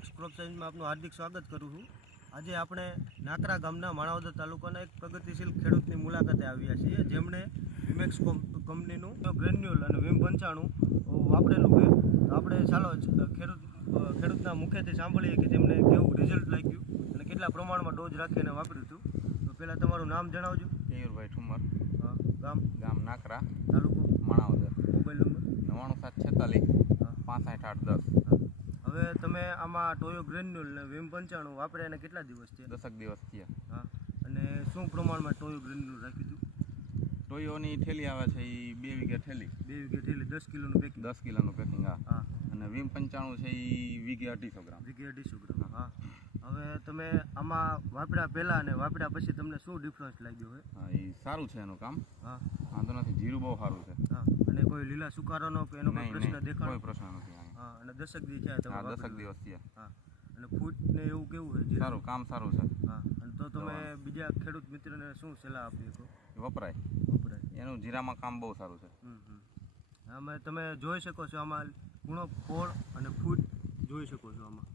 વિમેક્સ crop સાયન્સમાં આપનું હાર્દિક સ્વાગત કરું છું. આજે આપણે નાકરા ગામના માણાવદર તાલુકાના એક પ્રગતિશીલ ખેડૂતની મુલાકાતે આવ્યા છીએ, જેમણે વિમેક્સ કંપનીનું ગ્રેન્યુલ અને વિમ 95 વાપરેલું છે. તો આપણે ચાલો ખેડૂતના મુખેથી સાંભળીએ કે તેમને કેવું રિઝલ્ટ લાગ્યું અને કેટલા પ્રમાણમાં ડોઝ રાખીને વાપર્યું હતું. તો પહેલાં તમારું નામ જણાવજો. કેયુરભાઈ ઠુમર, ગામ નાકરા, તાલુકો માણાવદર, મોબાઈલ નંબર 9746 65 8 10. હવે તમે આમાં ટોયો ગ્રેન્યુલ ને વિમ 95 વાપર્યા એને કેટલા દિવસ થયા? 10 દિવસ થયા. હા, અને શું પ્રમાણમાં ટોયો ગ્રેન્યુલ રાખ્યું હતું? ટોયોની થેલી આવે છે એ 2 વીઘે થેલી, 2 વીઘે થેલી 10 કિલોનું પેકિંગ. 10 કિલોનું પેકિંગ. હા, અને વિમ 95 છે એ વીઘે 250 ગ્રામ. વીઘે 250 ગ્રામ. હા, હવે તમે આમાં વાપર્યા પહેલાં અને વાપર્યા પછી તમને શું ડિફરન્સ લાગ્યો છે? હા, એ સારું છે એનું કામ. હા, વાંધો નથી, જીરું બહુ સારું છે. હા, અને કોઈ લીલા સુકારાનો કે એનો કોઈ પ્રશ્ન દેખાડો? કોઈ પ્રશ્ન નથી. હા, અને 10 દિવસ થયા તમે? 10 દિવસ થયા. હા, અને ફૂટ ને એવું કેવું છે? સારું, કામ સારું છે. હા, અને તો તમે બીજા ખેડૂત મિત્રને શું સલાહ આપી શકો? વપરાય એનું જીરામાં કામ બહુ સારું છે. આમાં તમે જોઈ શકો છો, આમાં ગુણો ફોળ અને ફૂટ જોઈ શકો છો આમાં.